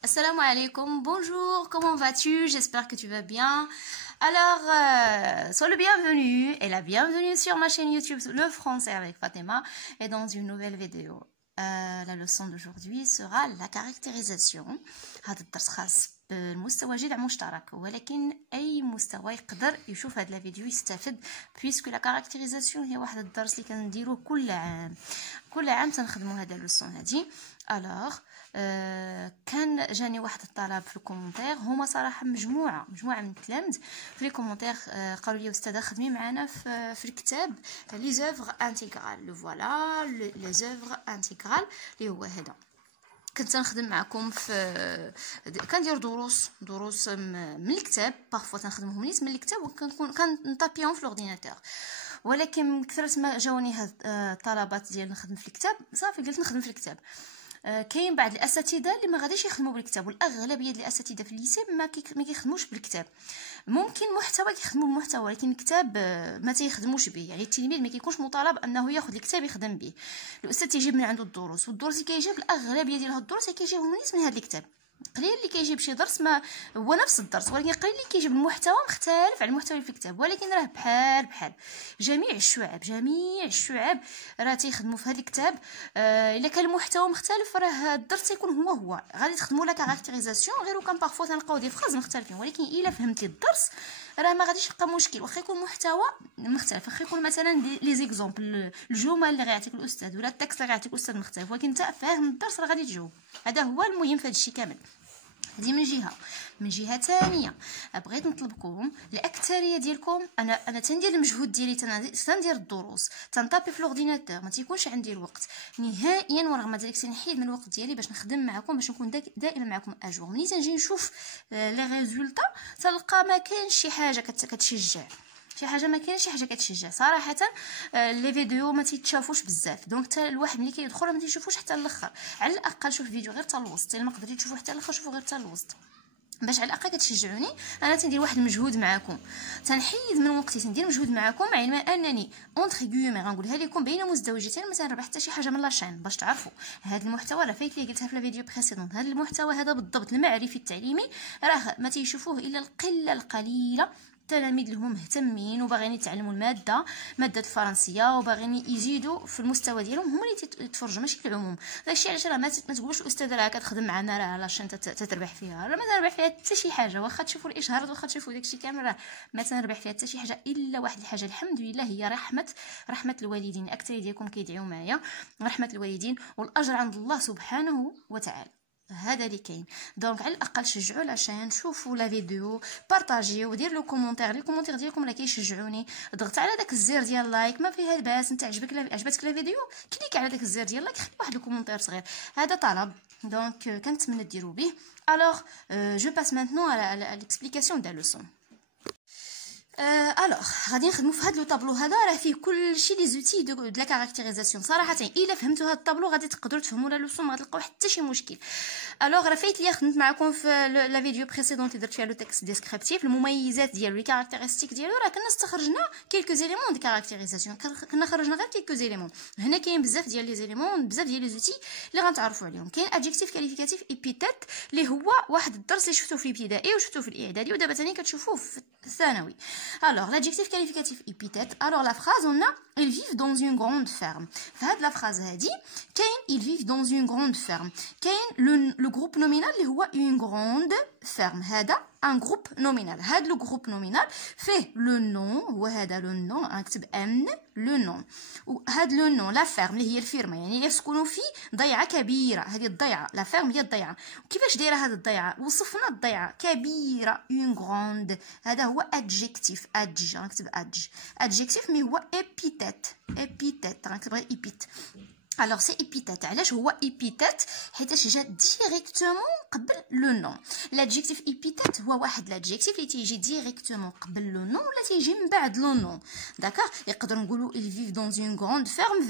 Assalamu alaikum, bonjour, comment vas-tu? J'espère que tu vas bien. Alors, sois le bienvenu et la bienvenue sur ma chaîne YouTube Le Français avec Fatima et dans une nouvelle vidéo. La leçon d'aujourd'hui sera la caractérisation. هذا الدرس خاص بالمستوى جدع مشترك ولكن اي مستوى يقدر يشوف هذا الفيديو يستفد بيسكو لا كاركتيريزاسيون هي واحد الدرس اللي كنديروه كل عام تنخدموا هذا اللوسون هذه. الوغ كان جاني واحد الطلب في الكومونتير، هما صراحه مجموعه من التلاميذ في لي كومونتير قالوا لي استاذه خدمي معنا في الكتاب لي زوفر انتيغرال، لو فوالا لي زوفر انتيغرال اللي هو هذا. كنت نخدم معكم في كندير دروس من الكتاب، بارفو تنخدمهم نيت من الكتاب وكنكون كنطابيهم في الاورديناتور، ولكن من كثرة ما جاوني هاد الطلبات ديال نخدم في الكتاب صافي قلت نخدم في الكتاب. كاين بعض الاساتذه اللي ما غاديش يخدموا بالكتاب، والاغلبيه ديال الاساتذه في الليسي ما كيخدموش بالكتاب. ممكن محتوى كيخدموا بالمحتوى ولكن الكتاب ما تيخدموش به، يعني التلميذ ما كيكونش مطالب انه ياخذ الكتاب يخدم به. الاستاذ تيجيب من عنده الدروس، والدروس اللي كيجيب الاغلبيه ديال هاد الدروس كيجيبهم نيت من هاد الكتاب. قليل اللي كيجيب شي درس ما هو نفس الدرس، ولكن قليل اللي كيجيب المحتوى مختلف على المحتوى اللي في الكتاب، ولكن راه بحال جميع الشعب راه تيخدموا في هذا الكتاب. الا كان المحتوى مختلف راه الدرس تيكون هو غادي تخدموا لا كاركتيريزاسيون، غير كان بارفو تنلقاو دي فراز مختلفين، ولكن الا فهمتي الدرس راه ما غاديش يبقى مشكل، واخا يكون محتوى مختلف، واخا يكون مثلا لي زيكزامبل الجمل اللي غيعطيك الاستاذ ولا التكست اللي غيعطيك الاستاذ مختلف، ولكن انت فاهم الدرس راه غادي تجاوب. هذا هو المهم في هذا الشيء كامل. هذه من جهه ثانيه بغيت نطلبكم الاكثريه ديالكم، انا تندير المجهود ديالي، تندير الدروس، تنطابي في الاورديناتور، ما تيكونش عندي الوقت نهائيا، ورغم ذلك تنحيد من الوقت ديالي باش نخدم معكم، باش نكون دائما معكم اجور. ملي تنجي نشوف لي ريزولطا تلقى ما كاينش شي حاجه كتشجع، شي حاجه كتشجع صراحه. لي فيديو ما تيتشافوش بزاف، دونك حتى الواحد ملي كيدخل ما تيشوفوش حتى الاخر، على الاقل شوف الفيديو غير حتى الوسط، الا ما قدرتي تشوفوا حتى الاخر شوفوا غير حتى الوسط باش على الاقل كتشجعوني. انا تندير واحد المجهود معكم، تنحيد من وقتي تندير مجهود معكم، علما انني اونتر غيومي غنقولها لكم بين مزدوجتين، ما تنربح حتى شي حاجه من لاشين. باش تعرفوا هذا المحتوى راه فايت لي قلتها في الفيديو بريسيدونت، هذا المحتوى هذا بالضبط المعرفي التعليمي راه ما تيشوفوه الا القله القليله التلاميذ اللي هما مهتمين وباغيين يتعلموا ماده الفرنسيه وباغيين يزيدوا في المستوى ديالهم، هما اللي يتفرجوا ماشي العموم. داكشي علاش راه ما تقولوش الاستاذه راه كتخدم معنا راه لاشين تتربح فيها، راه ما تربح فيها حتى شي حاجه، واخا تشوفوا الاشهارات واخا تشوفوا داكشي كامل راه ما تنربح فيها حتى شي حاجه الا واحد الحاجه الحمد لله، هي رحمه الوالدين. اكثر ديالكم كيدعيو معايا، رحمه الوالدين والاجر عند الله سبحانه وتعالى، هذا اللي كاين. دونك على الاقل شجعوا لاشين، شوفوا لا فيديو، بارطاجيو، دير لو كومونتير، لي كومونتير ديالكم راه كيشجعوني، ضغط على داك الزر ديال لايك، ما فيها الباس، انت عجبتك لا فيديو كليك على داك الزر ديال لايك، خلي واحد الكومونتير صغير، هذا طلب. دونك كنتمنى ديروا به. الوغ جو باس مانتنون على ليكسبليكاسيون ديال لوسون. الوغ غادي نخدموا في هذا لو طابلو، هذا راه فيه كلشي لي زوتي دو لا كاركتيريزاسيون. صراحه الا فهمتوا هذا الطابلو غادي تقدروا تفهموا لا لوسون، ما غتلقاو حتى شي مشكل. الوغ راه فايت ليا خدمت معكم في لا فيديو بريسيدونت اللي درت فيها لو تكست ديسكريبتيف، المميزات ديالو لي كاركتيرستيك ديالو، راه كنا استخرجنا كيلكو زيليمون دي كاركتيريزاسيون، كنا خرجنا غير كيلكو زيليمون. هنا كاين بزاف ديال لي زيليمون، بزاف ديال لي زوتي اللي غنتعرفوا عليهم. كاين ادجيكتيف كاليفيكاتيف ايبيتيت اللي هو واحد الدرس اللي شفتوه في الابتدائي وشفتوه في الاعدادي ودابا ثاني كتشوفوه في الثانوي. الوغ l'adjectif qualificatif épithète. Alors la phrase on a ils vivent dans une grande ferme. فهاد la phrase هادي كاين ils vivent dans une grande ferme، كاين le groupe nominal اللي هو une grande ferme، هذا un groupe nominal. هاد le groupe nominal فيه le nom، هو هذا le nom، نكتب ان le nom، وهاد le nom la ferme اللي هي الفيرما، يعني يسكنوا في ضيعه كبيره، هذه الضيعه لا ferme هي الضيعه. وكيفاش دايره هاد الضيعه؟ وصفنا الضيعه كبيره une grande، هذا هو adjectif adj، نكتب adjectif مي هو épithète غنكتب غير épithète. Alors c'est épithète. علاش هو épithète؟ حيتاش جا ديريكتومون قبل لو نون. l'adjectif épithète هو واحد l'adjectif اللي تيجي ديريكتومون قبل لو نون ولا تيجي من بعد لو نون. داكوغ، يقدر نقولوا ils vivent dans une grande ferme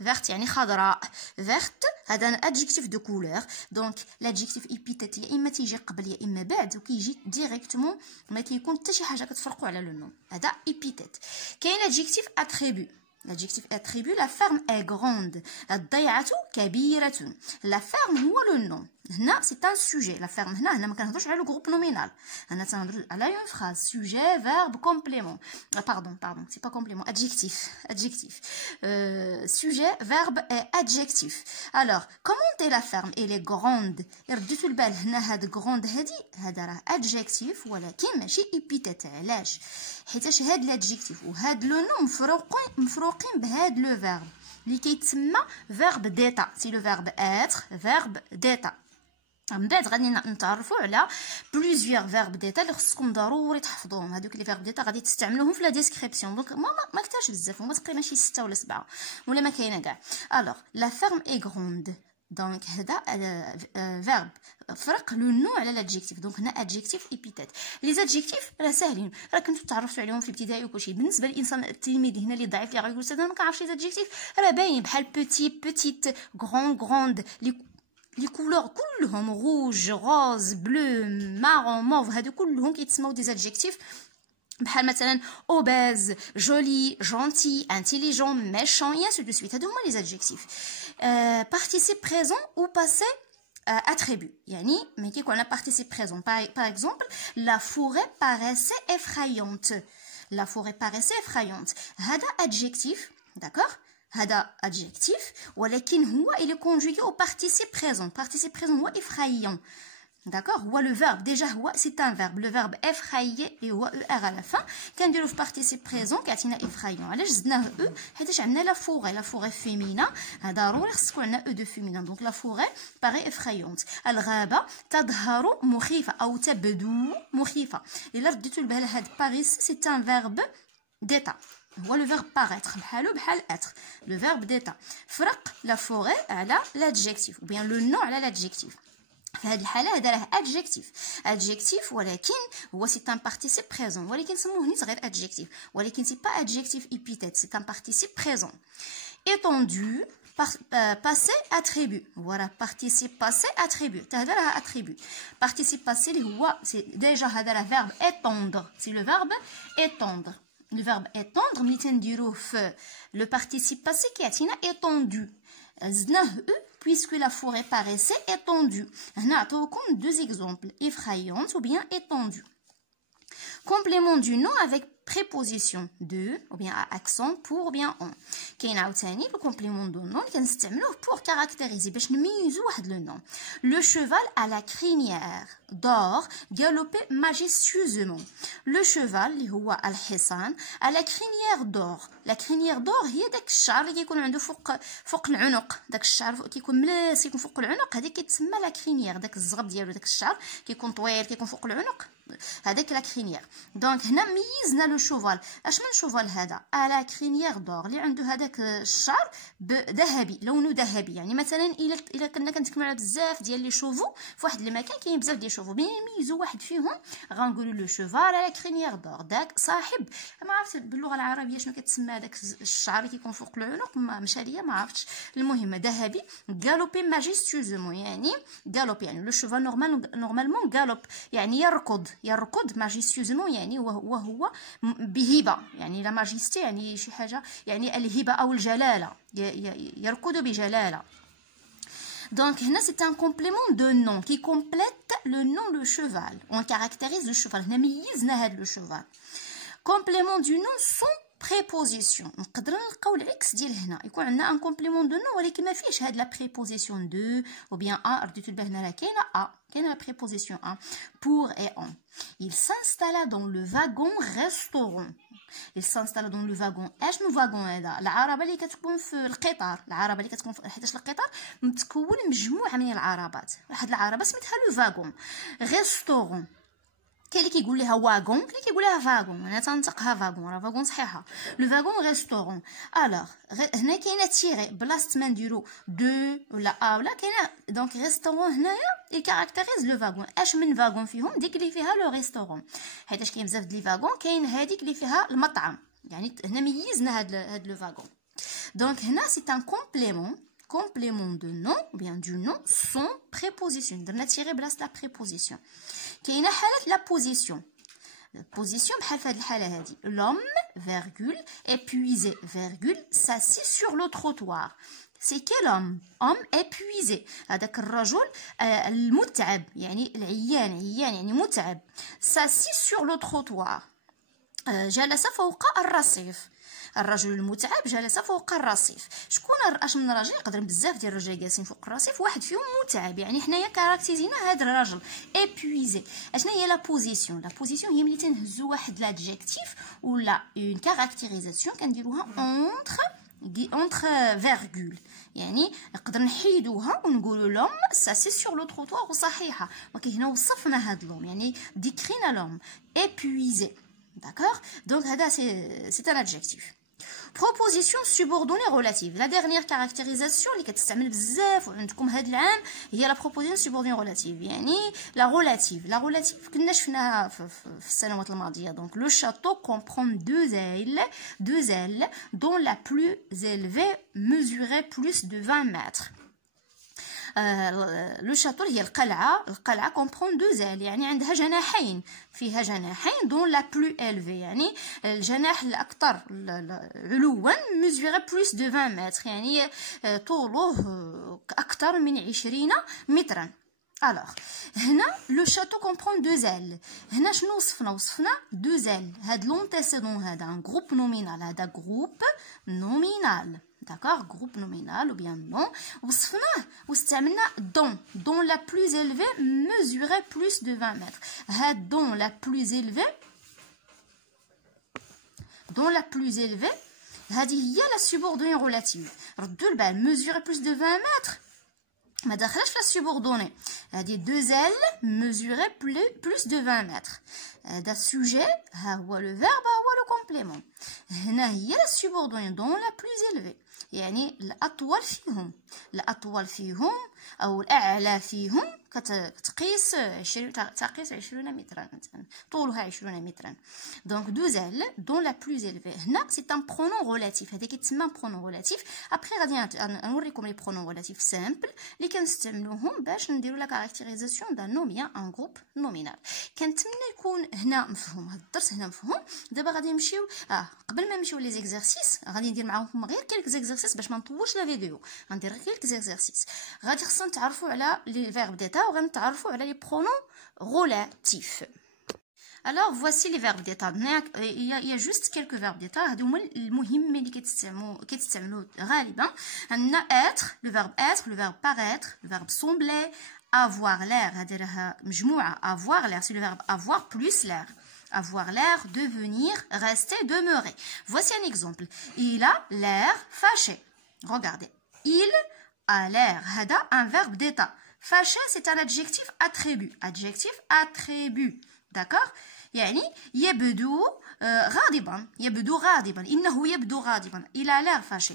verte يعني خضراء. verte هذا adjectif de couleur. donc l'adjectif épithète يا اما تيجي قبل يا اما بعد، وكيجي ديريكتومون ما كيكون حتى شي حاجه كتفرقوا على لو نون، هذا épithète. كاين l'adjectif attribut. L'adjectif attribut la ferme est grande، الضيعة كبيرة. la ferme هو لو نون، هنا c'est un sujet la ferme هنا ما كنهضرش على le groupe nominal هنا تنهضر على une phrase sujet verbe complément pardon c'est pas complément adjectif sujet verbe et adjectif alors commenter la ferme elle est grande رديتوا البال هنا هاد grande هذا راه adjectif ولكن ماشي épithète علاش حيتاش هاد l'adjectif وهاد le nom مفروقين بهاد le verbe اللي كيتسمى verbe d'état c'est le verbe être verbe d'état من بعد غادي نتعرفوا على بليزيور فيرب ديتا اللي خصكم ضروري تحفظوهم هذوك لي فيرب ديتا غادي تستعملوهم في لا ديسكريبسيون دونك ما كترش بزاف هما تقريبا شي 6 ولا 7 ولا ما كاينه كاع الوغ لا فيرم اي غروند دونك هذا فيرب فرق لو نو على لادجيكتيف دونك هنا ادجيكتيف ايبيتيت لي زادجيكتيف راه ساهلين راه كنتو تعرفتوا عليهم في الابتدائي وكلشي بالنسبه للانسان التلميذ هنا اللي ضعيف اللي غايقول انا ما كنعرفش لي زادجيكتيف راه باين بحال بيتيت غروند لي كولور كلهم روج روز بلو مارون موف هادو كلهم كيتسموا دي زادجيكتيف بحال مثلا اوباز جولي جونتي انتيليجون ميشون يا سو دو سويت هادو هما لي زادجيكتيف بارتيسيب بريزون او باسي attribut يعني ملي كيكون عندنا participe présent par exemple la forêt paraissait effrayante la forêt paraissait effrayante هذا adjectif d'accord هذا adjectif ولكن هو il est conjugué au participe présent هو effrayant d'accord هو le verbe déjà هو c'est un verbe le verbe effrayer اللي هو er à la fin كنديرو في participe présent كيعطينا effrayant علاش زدناه او حيتاش عندنا لا فوري فيمينا هذا ضروري خص يكون عندنا او دو فيمينا دونك لا فوري باغي effrayante الغابه تظهر مخيفه او تبدو مخيفه الا رديتو البال هاد باريس c'est un verbe d'état هو le verbe paraître بحالو بحال être le verbe d'état فرق لا فوري على l'adjectif ou bien le nom على l'adjectif في هذه الحاله هذا راه adjectif ولكن هو c'est un participe présent ولكن سموه نيت غير adjectif ولكن c'est pas adjectif épithète c'est un participe présent étendu passé attribut voilà participe passé attribut هذا راه attribut participe passé اللي هو c'est déjà هذا راه verbe étendre c'est le verbe étendre le verbe étendre ملي تنديروه في le participe passé كيعطينا étendu زدناه puisque la forêt paraissait étendue. هنا عطوكم deux exemples effrayante ou bien étendue. Complément du nom avec préposition de ou bien à accent pour ou bien on. كاين عاوتاني le complément de nom كنستعملوه pour caractériser باش نميزو واحد le nom. Le cheval à la crinière d'or galopait majestueusement. Le cheval اللي هو الحصان à la crinière d'or. La crinière d'or هي داك الشعر اللي كيكون عنده فوق العنق داك الشعر كيكون ملاس كيكون فوق العنق هذيك كتسمى لا كرينيير داك الزغب ديالو داك الشعر كيكون طويل كيكون فوق العنق هذاك لا كرينيير دونك هنا ميزنا لو شوفال اش من شوفال هذا على كرينيير دور اللي عنده هذاك الشعر ذهبي لونه ذهبي يعني مثلا الا كنا كنتكلموا على بزاف ديال لي شوفو في واحد المكان كاين بزاف ديال شوفو نميزوا واحد فيهم غنقولوا لو شوفال على كرينيير دور داك صاحب ما عرفت باللغه العربيه شنو كتسمى هذاك الشعر اللي كيكون فوق العنق مشى ليا ما عرفتش المهم ذهبي غالوبي ماجيستيوزمون يعني غالوب يعني لو شوفال نورمالمون غالوب يعني يركض ماجيستيوزمون يعني وهو بهبه يعني لا ماجيستي يعني شي حاجه يعني الهبه او الجلاله يركض بجلاله Donc, c'est un complément de nom qui complète le nom le cheval. On caractérise le cheval. le cheval. Complément du nom sans préposition. نقدروا نلقاو العكس ديال هنا يكون عندنا ان كومبليمون دو نو ولكن ما فيهش هاد لا بريبوزيسيون دو او بيان ا رديتو البال هنا راه كاينه لا بريبوزيسيون ا pour et en. Il s'installa dans le wagon restaurant. Il s'installa dans le wagon. اشنو واغون هذا العربه اللي كتكون في القطار العربه اللي كتكون حيتاش القطار متكون مجموعه من العربات واحد العربه سميتها لو واغون ريستورون كاين اللي كيقول لها واغون كاين اللي كيقول لها فاغون انا تنطقها فاغون راه فاغون صحيحه لو فاغون ريستورون الوغ هنا كاينه تيري بلاصه ما نديرو دو ولا ا ولا كاينه دونك ريستورون هنايا يكاركتيريز لو فاغون اش من فاغون فيهم ديك اللي فيها لو ريستورون حيتاش كاين بزاف ديال لي فاغون كاين هذيك اللي فيها المطعم يعني هنا ميزنا هاد لو فاغون دونك هنا سي ان complément de nom ou bien du nom sans préposition درنا تيري بلاصه لا بريبوزيسيون كاينه حاله لا بوزيسيون position بحال في هذه الحاله هذه l'homme virgule épuisé virgule s'assit sur le trottoir c'est quel homme épuisé. هذاك الرجل المتعب يعني العيان يعني متعب. s'assit sur le trottoir. جلس فوق الرصيف. الرجل المتعب جلس فوق الرصيف. شكون اش من راجل يقدر بزاف ديال الرجال جالسين فوق الرصيف واحد فيهم متعب يعني حنايا كاركتيزينا هذا الراجل ايبويزي. اشنا هي لا بوزيسيون هي ملي تنهزو واحد لادجيكتيف ولا اون كاركتيريزاسيون كنديروها اونتر فيرغول يعني نقدر نحيدوها ونقولوا لوم ساسي سور لو تروطوار وصحيحه. ولكن هنا وصفنا هاد لوم يعني ديكرينا لوم ايبويزي. D'accord? Donc, c'est un adjectif. Proposition subordonnée relative. La dernière caractérisation اللي كتستعمل بزاف وعندكم هاد العام هي la proposition subordonnée relative. يعني la relative كنا شفناها في السنوات الماضية. Donc, le château comprend deux ailes dont la plus élevée mesurait plus de 20 mètres. لو شاتو هي القلعة كومبرون دو زال يعني عندها جناحين فيها جناحين دون لا بلو إلفي يعني الجناح الأكثر علوا ميزوري بلوس دو 20 متر يعني طوله أكثر من 20 مترا. الوغ هنا لو شاتو كومبرون دو زال. هنا شنو وصفنا دو زال. هاد لونتيسيدون هذا ان جروب نومينال. هذا جروب نومينال. D'accord, groupe nominal ou bien non. وصفناه واستعملنا dont la plus élevée mesurait plus de 20 mètres. هاد dont la plus élevée هذه هي la subordonnée relative. ردوا البال mesurer plus de 20 mètres ما داخلاش في السوبوردوني. هذه deux ailes mesurer plus de 20 mètres. هذا السوجي ها هو لو فيرب ها هو لو كومبليمون. هنا هي لا سوبوردوني دون لا بلوز إلفي يعني الأطول فيهم أو الأعلى فيهم كتقيس 20 مترا مثلا طولها 20 مترا. دونك دو زال دون لا بلوز إلفي. هنا سي ان برونون غولاتيف. هذا كيتسمى برونون غولاتيف. ابخي غادي نوريكم لي برونون غولاتيف سامبل اللي كنستعملوهم باش نديرو لا كاركتيريزاسيون دان نوم بيان ان جروب نومينال. كنتمنى يكون هنا مفهوم هذا الدرس هنا مفهوم. دابا غادي نمشيو قبل ما نمشيو لي زيكزارسيس غادي ندير معاكم غير كلك زيكزارسيس باش ما نطولش لا فيديو. غندير غير كلك زيكزارسيس. غادي خصنا نتعرفوا على لي فيرب ديتا وغنتعرفوا على لي برونون غولاتيف. Alors voici les verbes d'état. Il y a juste quelques verbes d'état. هادو هما المهمين اللي كيتستعملوا غالبا. عندنا être, le verbe être, le verbe paraître, le verbe sembler, avoir l'air. هذه راها مجموعة. avoir l'air c'est le verbe avoir plus l'air. Avoir l'air, devenir, rester, demeurer. Voici un exemple. Il a l'air fâché. Regardez. Il a l'air. هذا un verbe d'état. Fâché c'est un adjectif attribut. Adjectif attribut. D'accord? يعني يبدو غاضبا. إنه يبدو غاضبا. Il a l'air fâché.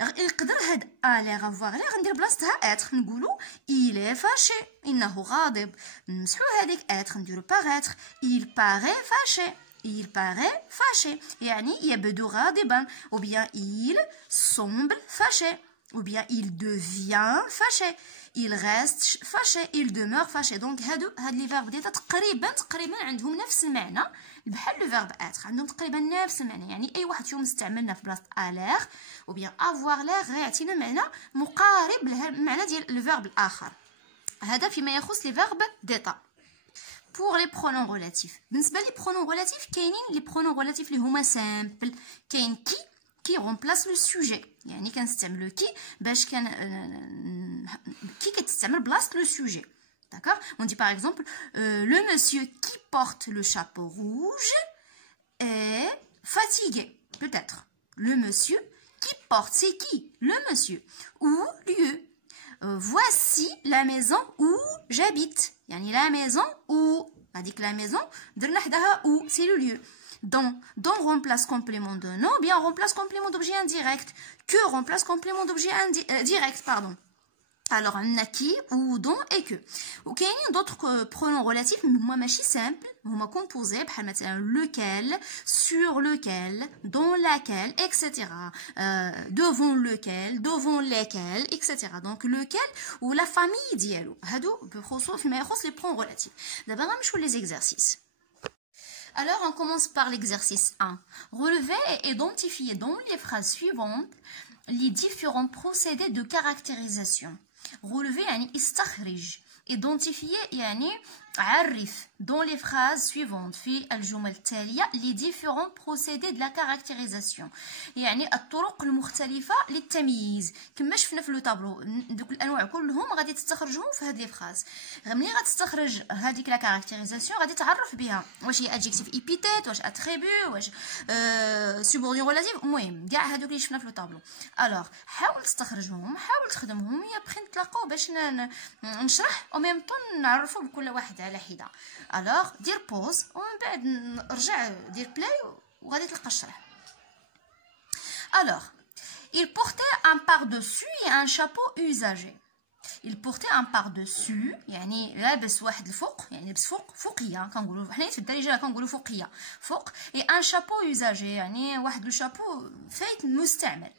يقدر هاد l'air avoir l'air ندير بلاصتها être نقولو il est fâché. إنه غاضب. نمسحو هذيك être نديرو paraître. Il paraît fâché. يعني يبدو غاضبا. Ou bien il semble fâché. Ou bien il devient fâché. Il reste fâché. Il demeure fâché. Donc هاد لي فيرب ديتا تقريبا عندهم نفس المعنى بحال لو فيرب اتر. عندهم تقريبا نفس المعنى يعني اي واحد فيهم استعملنا في بلاصه الير او بيان افوار لير غيعطينا معنى مقارب للمعنى ديال لو فيرب الاخر. هذا فيما يخص لي فيرب ديتا. pour les pronoms relatifs. بالنسبه لي pronoms relatifs كاينين لي pronoms relatifs اللي هما سامبل. كاين qui remplace le sujet. يعني كنستعملو qui باش qui كتستعمل بلاصه le sujet. D'accord? On dit par exemple le monsieur qui porte le chapeau rouge est fatigué. Peut-être. Le monsieur qui porte, c'est qui? Le monsieur. Ou lieu. Voici la maison où j'habite. Yani la maison où. Dit que la maison, où, c'est le lieu. Dans remplace complément de nom, bien remplace complément d'objet indirect. Que remplace complément d'objet direct, pardon. Alors, on a qui, ou dont et que. Ok, il y a d'autres pronoms relatifs, mais moi, je suis simple. On m'a composé, par exemple, lequel, sur lequel, dans laquelle, etc. Devant lequel, devant lesquels, etc. Donc, lequel, ou la famille d'yelou. Hadou, les pronoms relatifs. D'abord, on va les exercices. Alors, on commence par l'exercice 1. Relever et identifier dans les phrases suivantes les différents procédés de caractérisation. Relever يعني استخرج. Identifier يعني عرف dans les phrases suivantes في الجمل التالية les différents procédés de la caractérisation. يعني الطرق المختلفة للتمييز كما شفنا في لو طابلو دوك الانواع كلهم غادي تستخرجهم في هاد لي فراز. ملي غتستخرج هذيك لا كاركتيريزاسيون غادي تعرف بها واش هي ادجيكتيف ايبيتيت واش اتريبيو واش سوبوردين ريلاتيف المهم كاع هادوك اللي شفنا في لو طابلو. الوغ حاول تستخرجهم حاول تخدمهم يا بخي نتلاقاو باش نشرح او ميم طون نعرفوا بكل واحد على حده. الوغ دير بوز ومن بعد رجع دير بلاي وغادي تلقى الشرح. الوغ il portait un par-dessus et un chapeau usagé. il portait un par-dessus يعني لابس واحد الفوق يعني لابس فوقيه كنقولوا حنا في الدارجه كنقولوا فوقيه فوق et un chapeau usagé يعني واحد لو شابو فايت مستعمل.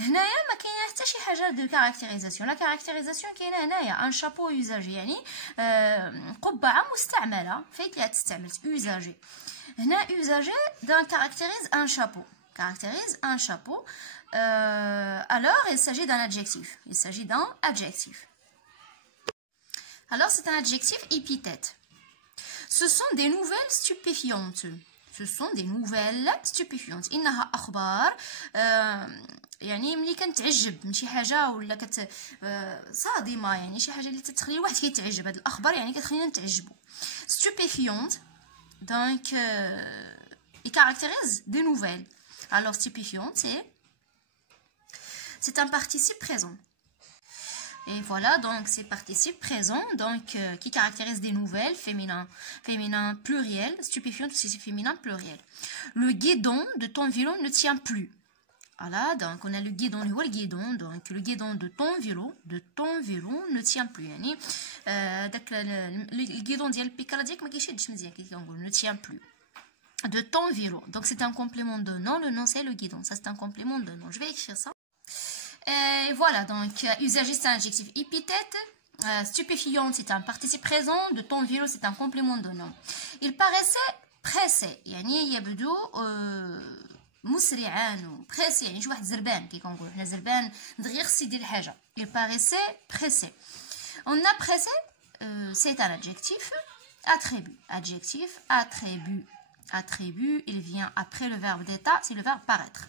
هنايا ما كاينه حتى شي حاجه دو كاركتيريزاسيون. لا كاركتيريزاسيون كاينه هنايا ان شابو يوزاجي يعني قبعه مستعمله فايت ليها تستعملت يوزاجي. هنا يوزاجي دان كاركتيريز ان شابو caractérise un chapeau. Alors il s'agit d'un adjectif. Il s'agit d'un adjectif. Alors c'est un adjectif épithète. Ce sont des nouvelles stupéfiantes. Ce sont des nouvelles stupéfiantes. إنها أخبار يعني ملي كنتعجب من شي حاجة ولا صادمة يعني شي حاجة اللي تتخلي الواحد كيتعجب. هاد الأخبار يعني كتخلينا نتعجبوا. Stupéfiante donc il caractérise des nouvelles. Alors stupéfiante c'est un participe présent. Et voilà, donc c'est participe présent, donc qui caractérise des nouvelles, féminin pluriel, stupéfiante aussi c'est féminin pluriel. Le guidon de ton vélo ne tient plus. Voilà, donc on a le guidon, donc le guidon de ton vélo ne tient plus. يعني le guidon ديال البيكالا ديالك ما كيشدش مزيان كي كنقول ne tient plus. De ton vélo, donc c'est un complément de nom, le nom c'est le guidon, ça c'est un complément de nom. Je vais écrire ça. Et voilà, donc usagé c'est un adjectif épithète, stupéfiante c'est un participe présent, de ton vélo c'est un complément de nom. Il paraissait pressé, يعني يبدو مسرعا pressé يعني شي واحد زربان كي كنقولوا حنا زربان دغيا خص يدير الحاجه. Il paraissait pressé. On a pressé, c'est un adjectif attribut. Adjectif attribut. Attribut, il vient après le verbe d'état, c'est le verbe paraître.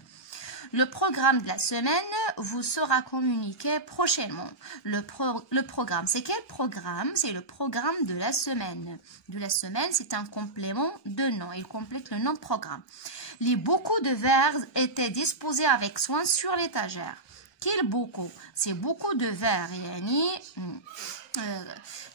Le programme de la semaine vous sera communiqué prochainement. Le programme, c'est quel programme? C'est le programme de la semaine. De la semaine, c'est un complément de nom. Il complète le nom programme. Les bocaux de verre étaient disposés avec soin sur l'étagère. Quel beaucoup? C'est beaucoup de verre يعني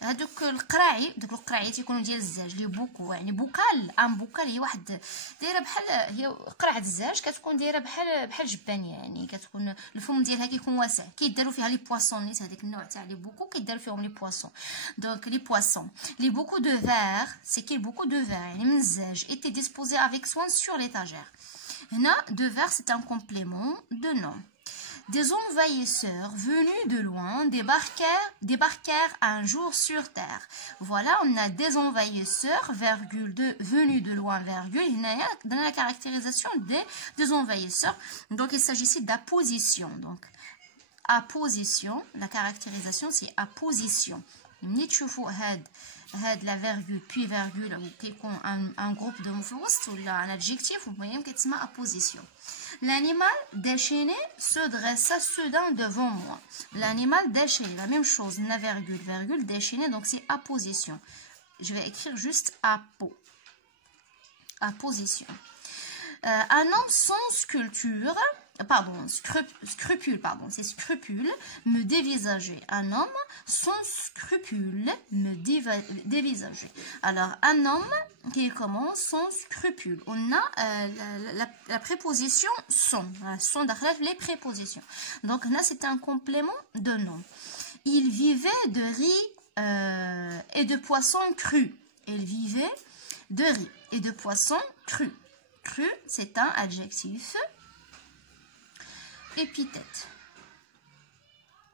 هذوك القراعي تيكونوا ديال الزاج لي بوكو يعني بوكال ان بوكال هي واحد دايره بحال هي قرعه الزاج كتكون دايره بحال جبانيه يعني كتكون الفم ديالها كيكون واسع كيداروا فيها لي بواسون نيت هذاك النوع تاع لي بوكو كيداروا فيهم لي بواسون دونك لي بواسون لي بوكو دو فير سي كي بوكو دو فير يعني من الزاج ايتي ديسبوزي افيك سوان سور ليتاجير. هنا دو فير سي ان كومبليمون دو نون. Des envahisseurs venus de loin débarquèrent un jour sur Terre. Voilà, on a des envahisseurs, virgule, venus de loin, virgule. Dans la caractérisation des envahisseurs, donc il s'agit ici d'apposition. Donc, apposition, la caractérisation c'est apposition. ملي تشوفوا هاد la virgule puis virgule كيكون un groupe de mots في الوسط ولا un adjectif المهم كتسمى apposition. L'animal déchaîné se dressa soudain devant moi. L'animal déchaîné, la même chose, la virgule, déchaîné, donc c'est apposition. Je vais écrire juste apposition. Un homme sans c'est scrupule, me dévisager. Un homme sans scrupule, me dévisager. Alors, un homme qui commence sans scrupule. On a la préposition sont. Sont derrière les prépositions. Donc, là, c'est un complément de nom. Il vivait de riz et de poisson cru. Il vivait de riz et de poisson cru. Cru, c'est un adjectif épithète.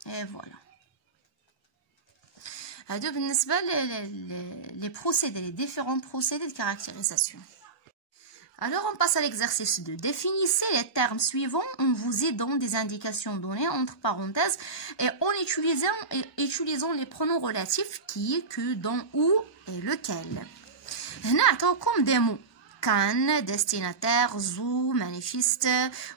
Et voilà. هادو بالنسبة les procédés, les différents procédés de caractérisation. Alors, on passe à l'exercice 2. Définissez les termes suivants en vous aidant des indications données entre parenthèses et en utilisant les pronoms relatifs qui, que, dont, où et lequel. هنا عطاوكم des mots. Can, destinataire, zoo, manifeste,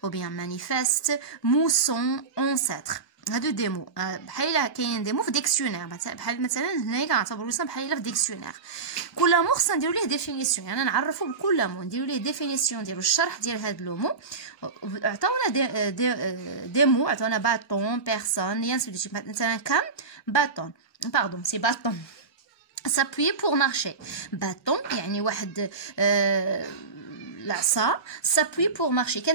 ou bien manifeste, mousson, ancêtre. هادو دي مو بحال كاين دي مو في ديكسيونير بحال مثلا هنايا كنعتبروا لسان بحال في ديكسيونير كل مو خصنا نديرو ليه ديفينيسيون يعني نعرفوا بكل مو نديرو ليه ديفينيسيون ديالو الشرح ديال هاد لو مو عطاونا دي مو عطاونا باطون بيرسون ينسو مثلا كام باطون باردون سي باطون s'appuyer pour marcher bâton يعني واحد العصا s'appuyer pour marcher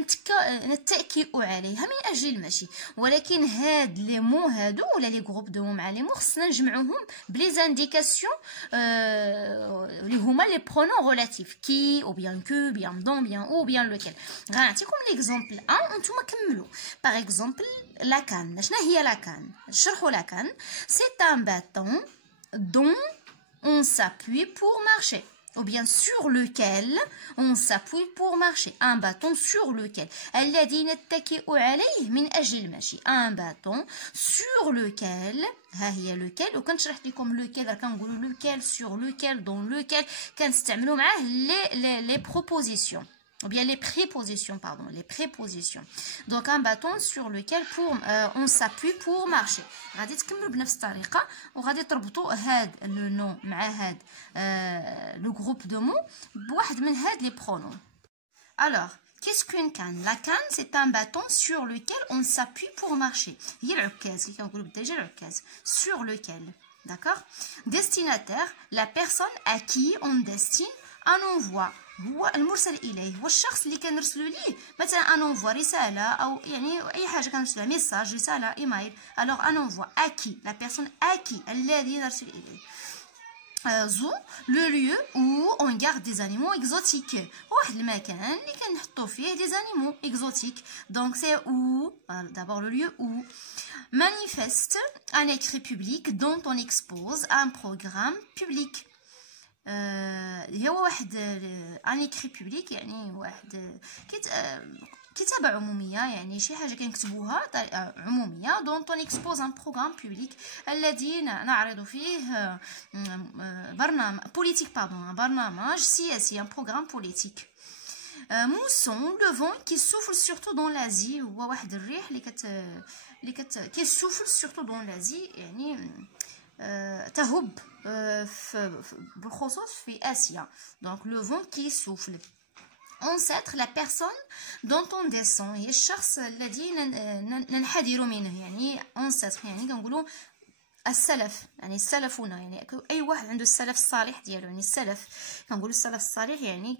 نتكئ عليها من اجل المشي ولكن هاد لي مو هادو ولا لي جروب دو مو مع لي مو خصنا نجمعوهم بلي زانديكاسيون اللي هما لي برونون ريلاتيف كي او بيان كو بيان دون بيان او بيان لوكيل غنعطيكم ليكزامبل 1 وانتم كملوا باغ اكزومبل لا كان شنو هي لا كان شرحوا لا كان سي ان باتون دون on s'appuie pour marcher ou bien sur lequel on s'appuie pour marcher un bâton sur lequel الذي نتكئ عليه من أجل المشي un bâton sur lequel ها هي lequel وكنت شرحت لكم lequel كنقولوا lequel sur lequel dans lequel كنستعملوا معاه les propositions ou bien les prépositions, pardon, les prépositions. Donc un bâton sur lequel on s'appuie pour marcher. غادي تكملوا بنفس الطريقة وغادي تربطوا هاد le nom مع هاد le groupe de mots بواحد من هاد les pronoms. Alors, qu'est-ce qu'une canne? La canne, c'est un bâton sur lequel on s'appuie pour marcher. هي العكاز اللي كنقولوا بالدارجة العكاز. Sur lequel, d'accord? Destinataire, la personne à qui on destine un envoi. هو المرسل اليه هو الشخص اللي كنرسلوا ليه مثلا ان انفوا رساله او يعني اي حاجه كنرسلها ميساج رساله ايميل الوغ ان انفوا اكي لا بيرسون اكي الذي نرسل اليه zoo le lieu où on garde des animaux exotiques واحد المكان اللي كنحطوا فيه des animaux exotiques donc c'est où d'abord le lieu où manifeste un écrit public dont on expose un programme public هو واحد ان ايكري بوبليك يعني واحد كتابة عمومية يعني شي حاجة كنكتبوها طريقة عمومية دونت اون اكسبوز ان بروغرام بوبليك الذي نعرض فيه برنامج بوليتيك برنامج سياسي ان بروغرام بوليتيك موسون لو فون كي سوفل سورتو دون لازي هو واحد الريح اللي كي سوفل سورتو دون لازي يعني تهب بالخصوص في آسيا donc le vent qui souffle ancêtre la personne dont on descend هي الشخص الذي ننحدر منه يعني ancêtre يعني كنقولوا السلف يعني السلفون يعني اي واحد عنده السلف الصالح ديالو يعني السلف كنقولوا السلف الصالح يعني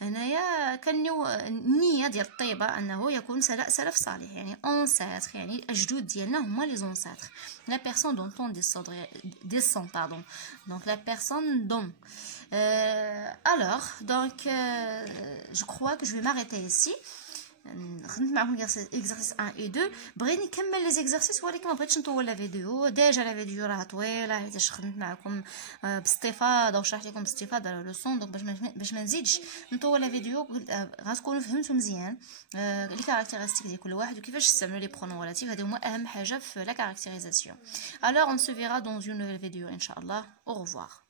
هنايا كنيو النيه ديال الطيبه انه يكون سلف صالح يعني اونساتر يعني الاجدود ديالنا هما لي زونساتر لا بيرسون دون طون ديسون باردون دونك لا بيرسون دون alors donc je crois que je vais m'arrêter ici خدمت معكم exercice 1 et 2 بغيت نكمل لي زيكزارسيس ولكن ما بغيتش نطول لا فيديو ديجا لا فيديو راه طويله حيت خدمت معكم باستفاضه وشرحت لكم باستفاضه لو لوسون دونك باش ما نزيدش نطول لا فيديو غتكونوا فهمتوا مزيان لي كاركتيرستيك ديال كل واحد وكيفاش تستعملوا لي برونون ريلاتيف هادو هما اهم حاجه في لا كاركتيريزاسيون alors on se verra dans une nouvelle vidéo ان شاء الله au revoir